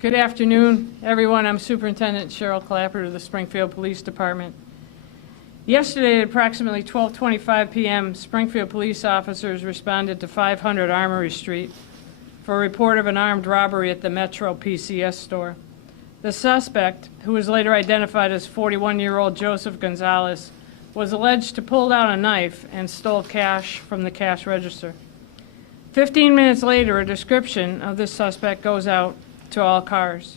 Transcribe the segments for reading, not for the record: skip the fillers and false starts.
Good afternoon, everyone. I'm Superintendent Cheryl Clapper of the Springfield Police Department. Yesterday at approximately 12:25 p.m., Springfield police officers responded to 500 Armory Street for a report of an armed robbery at the Metro PCS store. The suspect, who was later identified as 41-year-old Joseph Gonzalez, was alleged to pull out a knife and stole cash from the cash register. 15 minutes later, a description of this suspect goes out to all cars.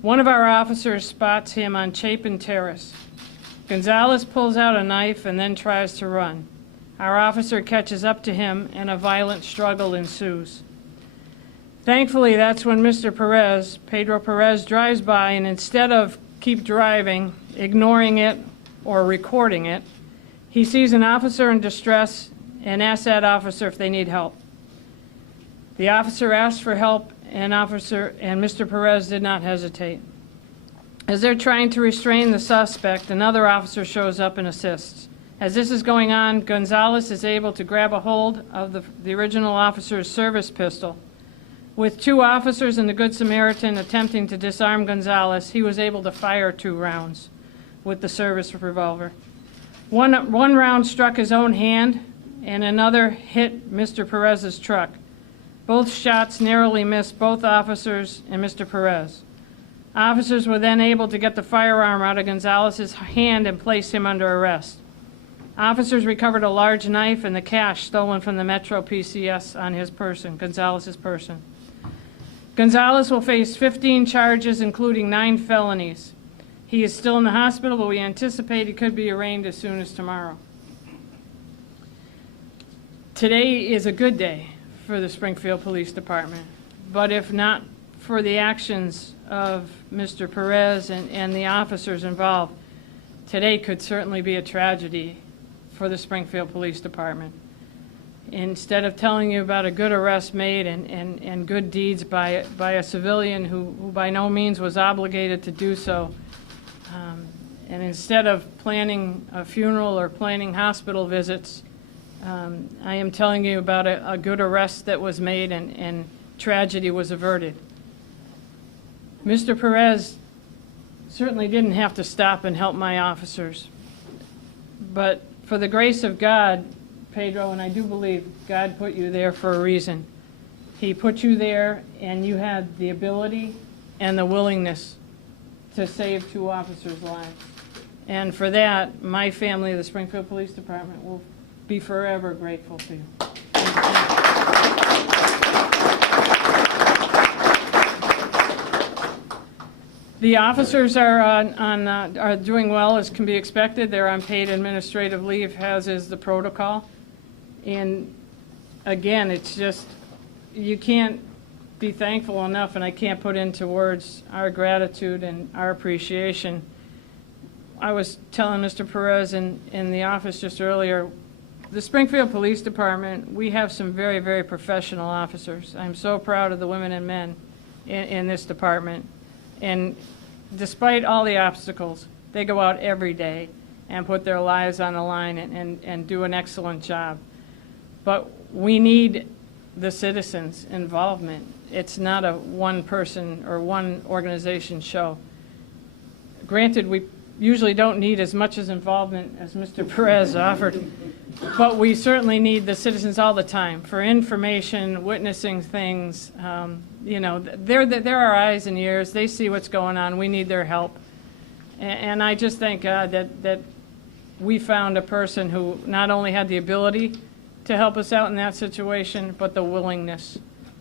One of our officers spots him on Chapin Terrace. Gonzalez pulls out a knife and then tries to run. Our officer catches up to him and a violent struggle ensues. Thankfully, that's when Mr. Perez, Pedro Perez, drives by, and instead of keep driving, ignoring it, or recording it, he sees an officer in distress and asks that officer if they need help. The officer asked for help, and Mr. Perez did not hesitate. As they're trying to restrain the suspect, another officer shows up and assists. As this is going on, Gonzalez is able to grab a hold of the original officer's service pistol. With two officers and the Good Samaritan attempting to disarm Gonzalez, he was able to fire 2 rounds with the service revolver. One round struck his own hand, and another hit Mr. Perez's truck. Both shots narrowly missed both officers and Mr. Perez. Officers were then able to get the firearm out of Gonzalez's hand and place him under arrest. Officers recovered a large knife and the cash stolen from the Metro PCS on his person, Gonzalez's person. Gonzalez will face 15 charges, including 9 felonies. He is still in the hospital, but we anticipate he could be arraigned as soon as tomorrow. Today is a good day for the Springfield Police Department, but if not for the actions of Mr. Perez and the officers involved, today could certainly be a tragedy for the Springfield Police Department. Instead of telling you about a good arrest made and good deeds by a civilian who by no means was obligated to do so, and instead of planning a funeral or planning hospital visits, I am telling you about a good arrest that was made and tragedy was averted. Mr. Perez certainly didn't have to stop and help my officers, but for the grace of God, Pedro, and I do believe God put you there for a reason. He put you there, and you had the ability and the willingness to save 2 officers' lives. And for that, my family, the Springfield Police Department, will be forever grateful to you. The officers are doing well, as can be expected. They're on paid administrative leave, as is the protocol. And again, it's just, you can't be thankful enough, and I can't put into words our gratitude and our appreciation. I was telling Mr. Perez in the office just earlier, the Springfield Police Department, we have some very, very professional officers. I'm so proud of the women and men in this department. And despite all the obstacles, they go out every day and put their lives on the line and do an excellent job. But we need the citizens' involvement. It's not a one person or one organization show. Granted, we usually don't need as much as involvement as Mr. Perez offered, but we certainly need the citizens all the time for information, witnessing things. You know, they're our eyes and ears. They see what's going on. We need their help. And I just thank God that we found a person who not only had the ability to help us out in that situation, but the willingness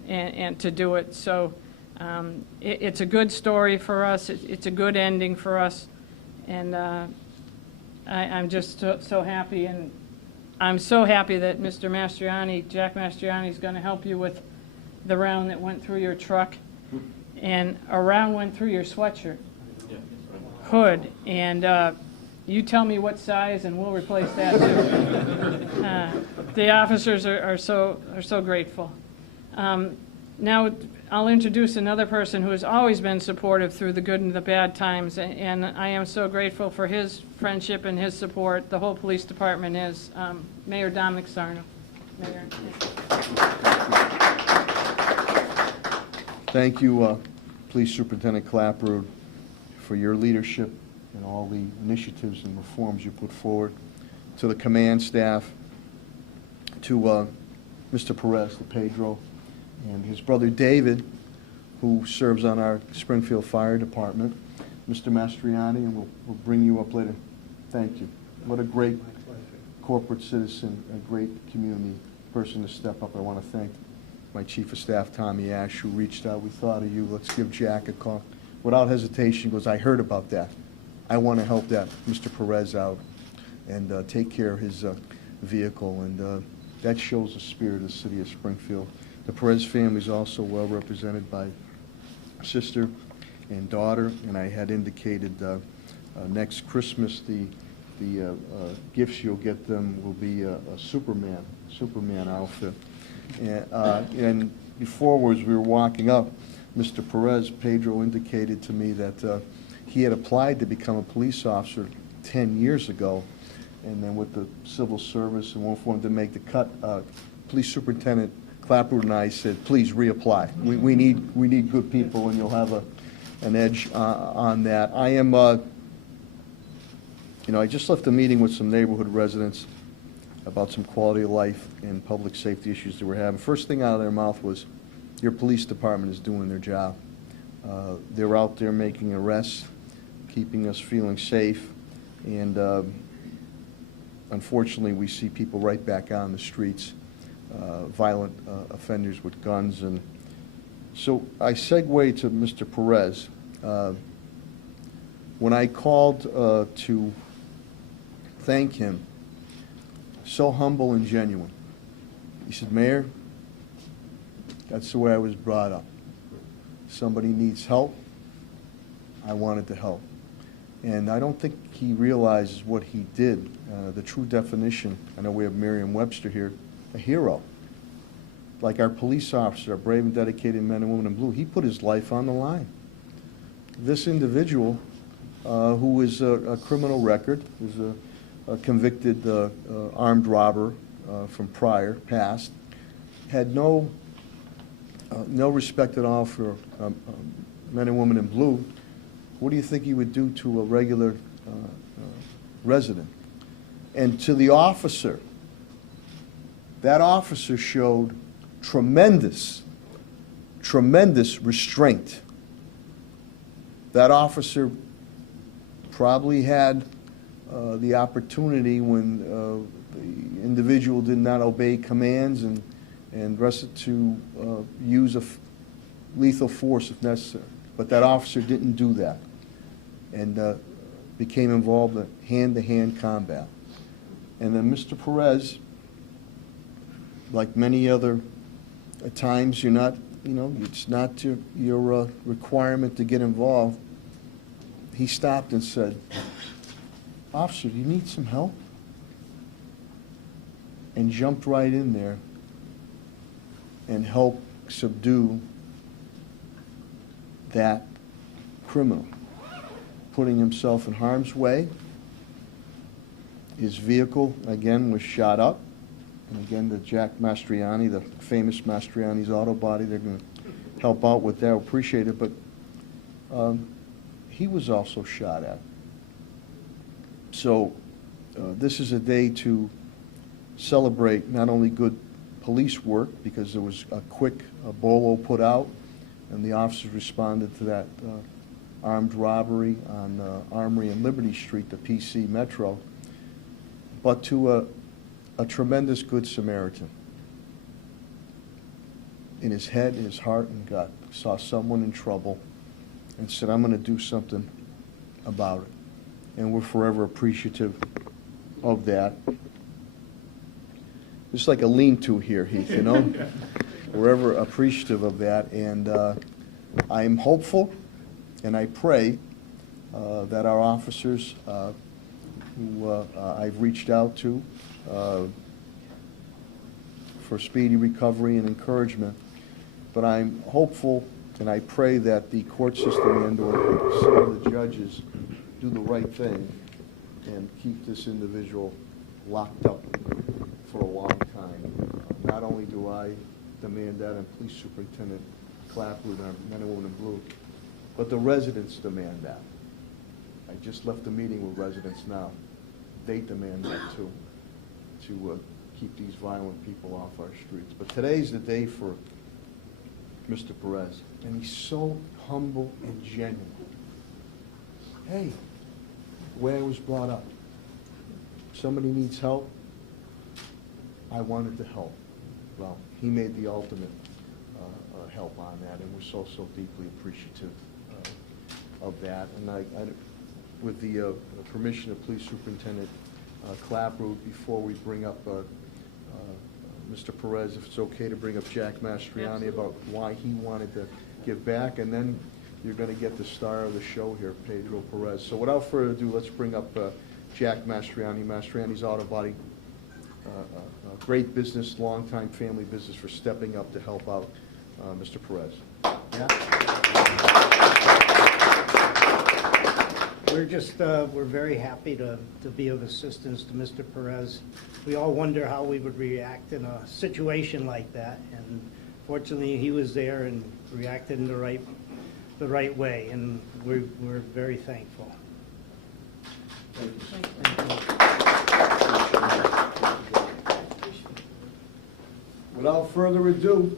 and to do it. So it's a good story for us. It's a good ending for us. And I'm just so happy, and I'm so happy that Mr. Mastriani, Jack Mastriani, is going to help you with the round that went through your truck, and a round went through your sweatshirt hood. And you tell me what size, and we'll replace that too. The officers are so grateful. Now I'll introduce another person who has always been supportive through the good and the bad times, and I am so grateful for his friendship and his support. The whole police department is. Mayor Dominic Sarno. Mayor. Thank you, Police Superintendent Clapper, for your leadership and all the initiatives and reforms you put forward, to the command staff, to Mr. Perez, to Pedro, and his brother David, who serves on our Springfield Fire Department, Mr. Mastriani, and we'll bring you up later. Thank you. What a great corporate citizen, a great community person to step up. I want to thank my Chief of Staff, Tommy Ash, who reached out. We thought of you. Let's give Jack a call. Without hesitation, he goes, I heard about that. I want to help that Mr. Perez out and take care of his vehicle. And that shows the spirit of the city of Springfield. The Perez family is also well represented by sister and daughter, and I had indicated next Christmas the gifts you'll get them will be a Superman outfit. And before, as we were walking up, Mr. Perez, Pedro indicated to me that he had applied to become a police officer 10 years ago, and then with the civil service and won't for him to make the cut, Police Superintendent Clapper and I said, please reapply. We need good people, and you'll have an edge on that. I am, I just left a meeting with some neighborhood residents about some quality of life and public safety issues that we're having. First thing out of their mouth was, your police department is doing their job. They're out there making arrests, keeping us feeling safe, and unfortunately we see people right back out on the streets, violent offenders with guns. And so I segue to Mr. Perez. When I called to thank him, so humble and genuine, he said, Mayor, that's the way I was brought up. Somebody needs help, I wanted to help. And I don't think he realizes what he did, the true definition. I know we have Merriam-Webster here, a hero. Like our police officer, our brave and dedicated men and women in blue, he put his life on the line. This individual, who is a criminal record, is a convicted armed robber from prior, past, had no respect at all for men and women in blue. What do you think he would do to a regular resident? And to the officer, that officer showed tremendous restraint. That officer probably had the opportunity when the individual did not obey commands and rushed to use lethal force if necessary. But that officer didn't do that, and became involved in hand-to-hand combat. And then Mr. Perez, like many other times, you're not, it's not your requirement to get involved. He stopped and said, Officer, do you need some help? And jumped right in there and helped subdue that criminal, putting himself in harm's way. His vehicle, again, was shot up. And again, the Jack Mastriani, the famous Mastriani's Auto Body, they're going to help out with that. Appreciate it. But he was also shot at. So this is a day to celebrate not only good police work, because there was a quick bolo put out, and the officers responded to that armed robbery on Armory and Liberty Street, the PC Metro, but to a tremendous good Samaritan. In his head, in his heart, and gut, saw someone in trouble and said, I'm going to do something about it. And we're forever appreciative of that. It's like a lean-to here, Heath, We're ever appreciative of that, and I'm hopeful, and I pray that our officers who I've reached out to for speedy recovery and encouragement, but I'm hopeful, and I pray that the court system and/or some of the judges do the right thing and keep this individual locked up for a long time. Not only do I demand that, and Police Superintendent Clapper and our men and women in blue, but the residents demand that. I just left a meeting with residents now. They demand that too, to keep these violent people off our streets. But today's the day for Mr. Perez, and he's so humble and genuine. Hey, where I was brought up, somebody needs help, I wanted to help. Well, he made the ultimate help on that, and we're so deeply appreciative of that. And with the permission of Police Superintendent Clapper, before we bring up Mr. Perez, if it's okay to bring up Jack Mastriani about why he wanted to give back, and then you're going to get the star of the show here, Pedro Perez. So without further ado, let's bring up Jack Mastriani. Mastriani's Auto Body, great business, long-time family business, for stepping up to help out Mr. Perez. Yeah? We're very happy to be of assistance to Mr. Perez. We all wonder how we would react in a situation like that, and fortunately he was there and reacted in the right way, and we're very thankful. Without further ado,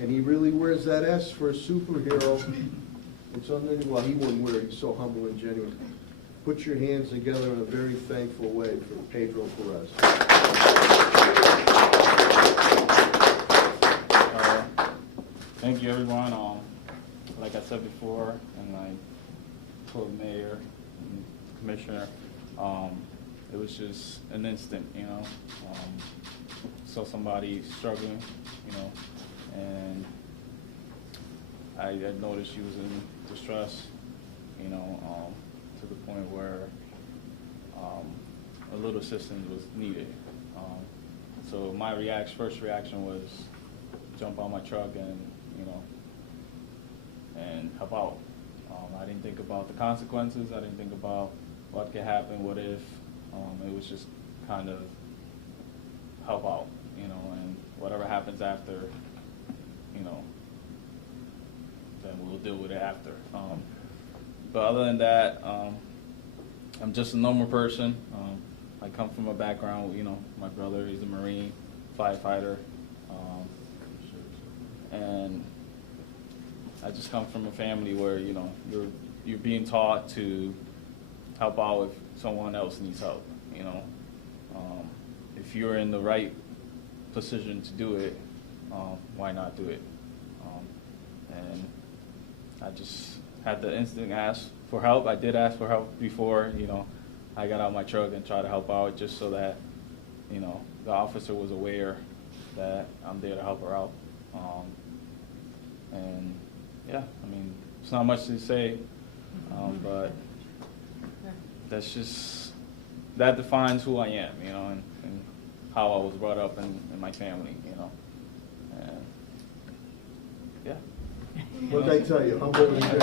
and he really wears that S for a superhero. It's under, well, he wouldn't wear it, he's so humble and genuine. Put your hands together in a very thankful way for Pedro Perez. Thank you, everyone. Like I said before, and I told the mayor and commissioner, it was just an instant, you know. Saw somebody struggling, you know, and I noticed she was in distress, you know, to the point where a little assistance was needed. So my first reaction was jump on my truck and, you know, and help out. I didn't think about the consequences. I didn't think about what could happen, what if. It was just kind of help out, you know, and whatever happens after, you know, then we'll deal with it after. But other than that, I'm just a normal person. I come from a background, you know, my brother, he's a Marine, firefighter, and I just come from a family where, you know, you're being taught to help out if someone else needs help, you know. If you're in the right position to do it, why not do it? And I just had the instinct ask for help. I did ask for help before, you know, I got out my truck and tried to help out, just so that, you know, the officer was aware that I'm there to help her out. And yeah, I mean, it's not much to say, but that's just, that defines who I am, you know, and how I was brought up in my family, you know. And yeah. What did I tell you? Humble and genuine.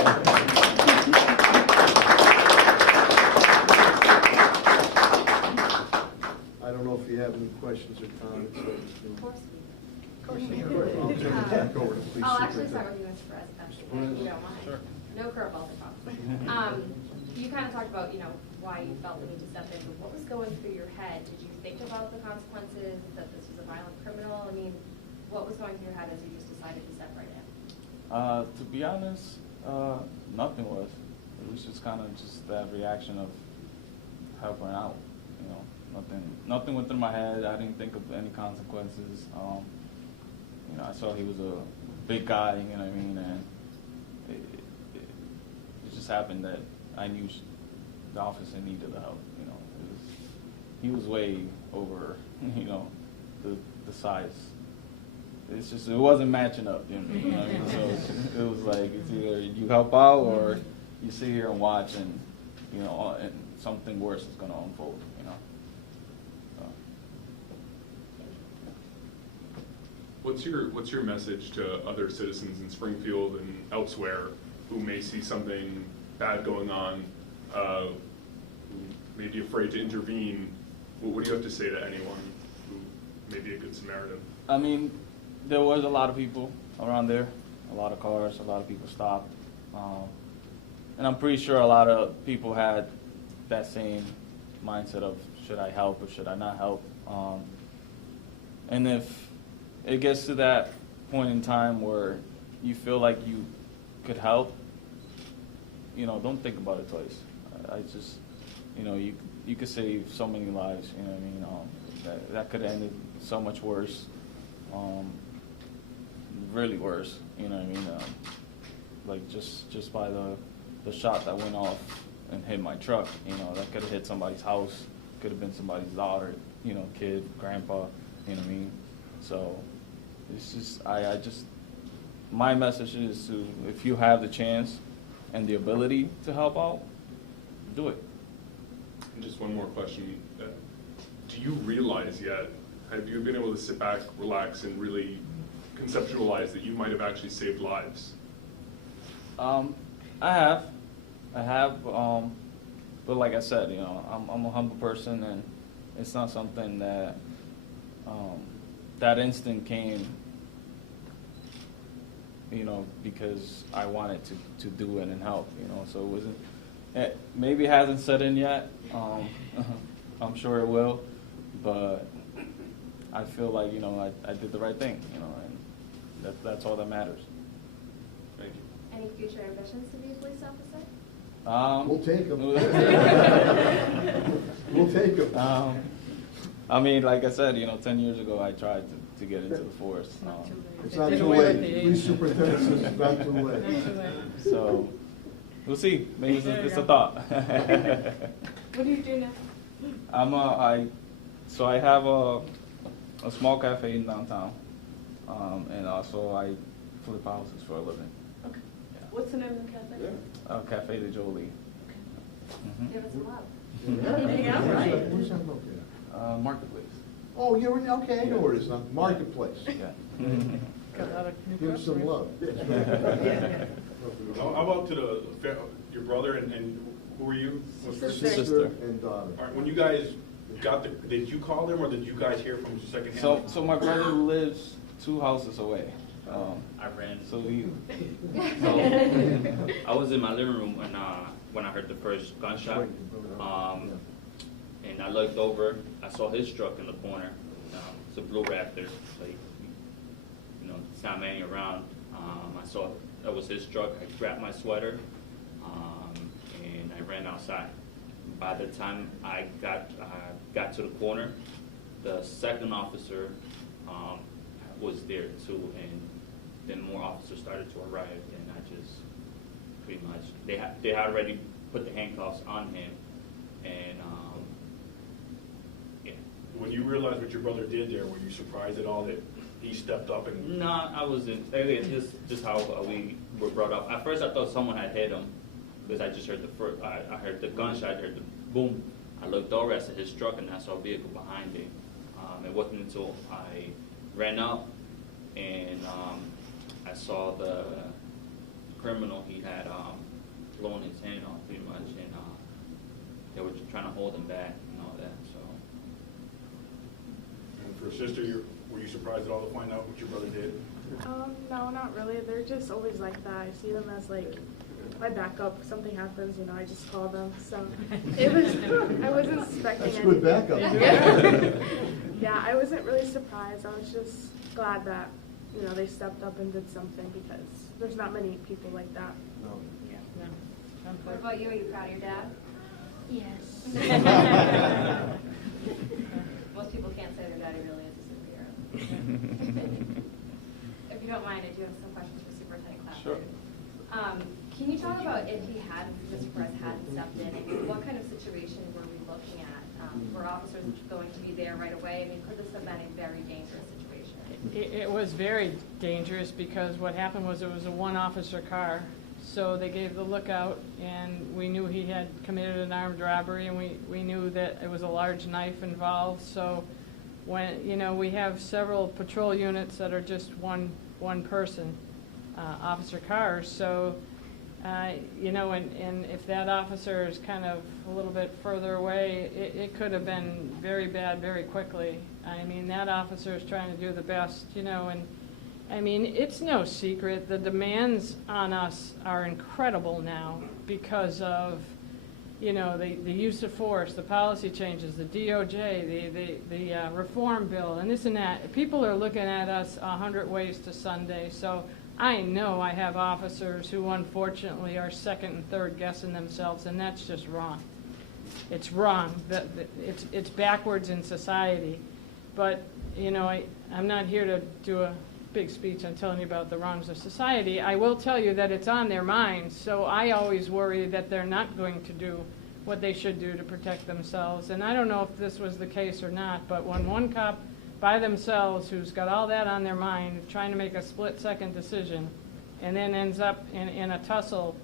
I don't know if you have any questions or comments. Of course. I'll turn it back over to Police I'll actually Superintendent. start with you, Mr. Perez, if you don't mind. Sure. No curveballs, I promise. You kind of talked about, you know, why you felt the need to step in, but what was going through your head? Did you think about the consequences, that this was a violent criminal? I mean, what was going through your head as you just decided to step right in? To be honest, nothing was. It was just kind of just that reaction of helping out, you know. Nothing went through my head. I didn't think of any consequences. You know, I saw he was a big guy, you know what I mean, and it just happened that I knew the officer needed the help, you know. He was way over, you know, the size. It's just, it wasn't matching up, you know what I mean? So it was like, it's either you help out or you sit here and watch, and, you know, and something worse is going to unfold, you know. So. What's your message to other citizens in Springfield and elsewhere who may see something bad going on, who may be afraid to intervene? What do you have to say to anyone who may be a good Samaritan? I mean, there was a lot of people around there, a lot of cars, a lot of people stopped. And I'm pretty sure a lot of people had that same mindset of, should I help or should I not help? And if it gets to that point in time where you feel like you could help, don't think about it twice. I just, you could save so many lives, you know what I mean? That could have ended so much worse, really worse, you know what I mean? Like just by the shot that went off and hit my truck, that could have hit somebody's house, could have been somebody's daughter, kid, grandpa, you know what I mean? So it's just, my message is to, if you have the chance and the ability to help out, do it. And just one more question. Do you realize yet, have you been able to sit back, relax, and really conceptualize that you might have actually saved lives? I have, but like I said, I'm a humble person, and it's not something that, that instant came, because I wanted to do it and help, so it wasn't, maybe it hasn't set in yet, I'm sure it will, but I feel like, I did the right thing, and that's all that matters. Thank you. Any future ambitions to be a police officer? We'll take them. We'll take them. I mean, like I said, 10 years ago, I tried to get into the force. It's not Did too away with late. the Police age. superintendent says it's not too late. So, we'll see. Maybe There you it's a go. thought. What do you do now? So I have a small cafe in downtown, and also I flip houses for a living. Okay. Yeah. What's the name of the cafe? Cafe de Jolie. Give us some love. Yeah, right. Where's that located? Marketplace. Oh, you're in, okay, I know where it is, now. Marketplace. Yeah. Got a lot of new Give him some customers. love. How about to your brother and who are you? What's first name? Sister. And daughter. All right, when you guys did you call them or did you guys hear from secondhand? So my brother lives 2 houses away. I ran. So he. So I was in my living room when I heard the first gunshot, and I looked over. I saw his truck in the corner. It's a blue Raptor. Like, it's not many around. I saw that was his truck. I grabbed my sweater, and I ran outside. By the time I got to the corner, the second officer was there too, and then more officers started to arrive, and I just pretty much they had already put the handcuffs on him, and yeah. When you realized what your brother did there, were you surprised at all that he stepped up and? No, I wasn't. Again, just how we were brought up. At first, I thought someone had hit him because I just heard I heard the gunshot, I heard the boom. I looked over, I saw his truck, and I saw a vehicle behind it. It wasn't until I ran up and I saw the criminal. He had blown his hand off pretty much, and they were just trying to hold him back and all that. So. And for sister, were you surprised at all to find out what your brother did? No, not really. They're just always like that. I see them as like my backup. If something happens, I just call them. So it was. I wasn't expecting. That's good anything. backup. Yeah, I wasn't really surprised. I was just glad that they stepped up and did something because there's not many people like that. No. Yeah. What about you? Are you proud of your dad? Yes. Most people can't say their daddy really is a superhero. If you don't mind, I do have some questions for Superintendent Clapper. Sure. Can you talk about if he had, Mr. Perez hadn't stepped in, I mean, what kind of situation were we looking at? Were officers going to be there right away? I mean, could this have been a very dangerous situation? It was very dangerous because what happened was it was a 1-officer car. So they gave the lookout, and we knew he had committed an armed robbery, and we knew that it was a large knife involved. So when, we have several patrol units that are just one person, officer cars. So, and if that officer is kind of a little bit further away, it could have been very bad very quickly. I mean, that officer is trying to do the best, and I mean, it's no secret, the demands on us are incredible now because of, you know, the use of force, the policy changes, the DOJ, the reform bill, and this and that. People are looking at us 100 ways to Sunday, so I know I have officers who unfortunately are second and third guessing themselves, and that's just wrong. It's wrong. It's backwards in society. But, you know, I'm not here to do a big speech on telling you about the wrongs of society. I will tell you that it's on their minds, so I always worry that they're not going to do what they should do to protect themselves. And I don't know if this was the case or not, but when one cop by themselves who's got all that on their mind, trying to make a split-second decision, and then ends up in a tussle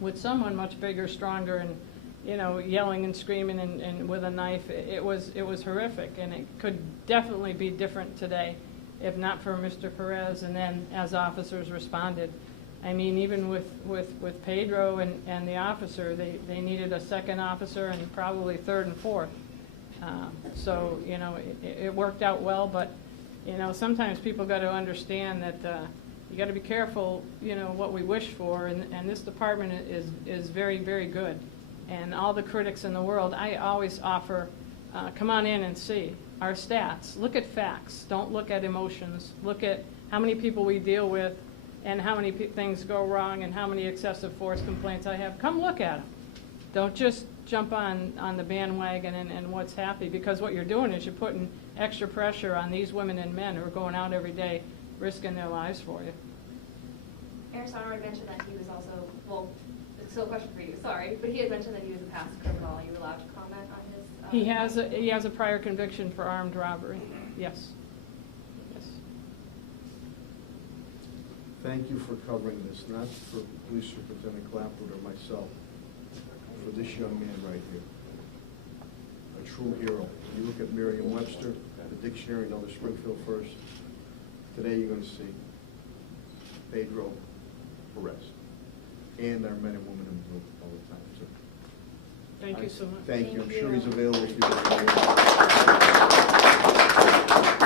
with someone much bigger, stronger, and, you know, yelling and screaming and with a knife, it was horrific, and it could definitely be different today if not for Mr. Perez, and then as officers responded. I mean, even with Pedro and the officer, they needed a second officer and probably third and fourth. So, you know, it worked out well, but, you know, sometimes people got to understand that you got to be careful, you know, what we wish for, and this department is very, very good. And all the critics in the world, I always offer, come on in and see our stats. Look at facts. Don't look at emotions. Look at how many people we deal with and how many things go wrong and how many excessive force complaints I have. Come look at them. Don't just jump on the bandwagon and what's happy, because what you're doing is you're putting extra pressure on these women and men who are going out every day risking their lives for you. Aaron already mentioned that he was also, well, still a question for you, sorry, but he had mentioned that he was a past criminal. Are you allowed to comment on his? He has a prior conviction for armed robbery. Yes. Yes. Thank you for covering this, not for Police Superintendent Clapwood or myself, for this young man right here. A true hero. When you look at Merriam-Webster, the dictionary, another Springfield first, today you're going to see Pedro Perez. And our men and women in blue all the time, too. Thank you so much. Thank you. I'm Thank sure he's you. available if you want to.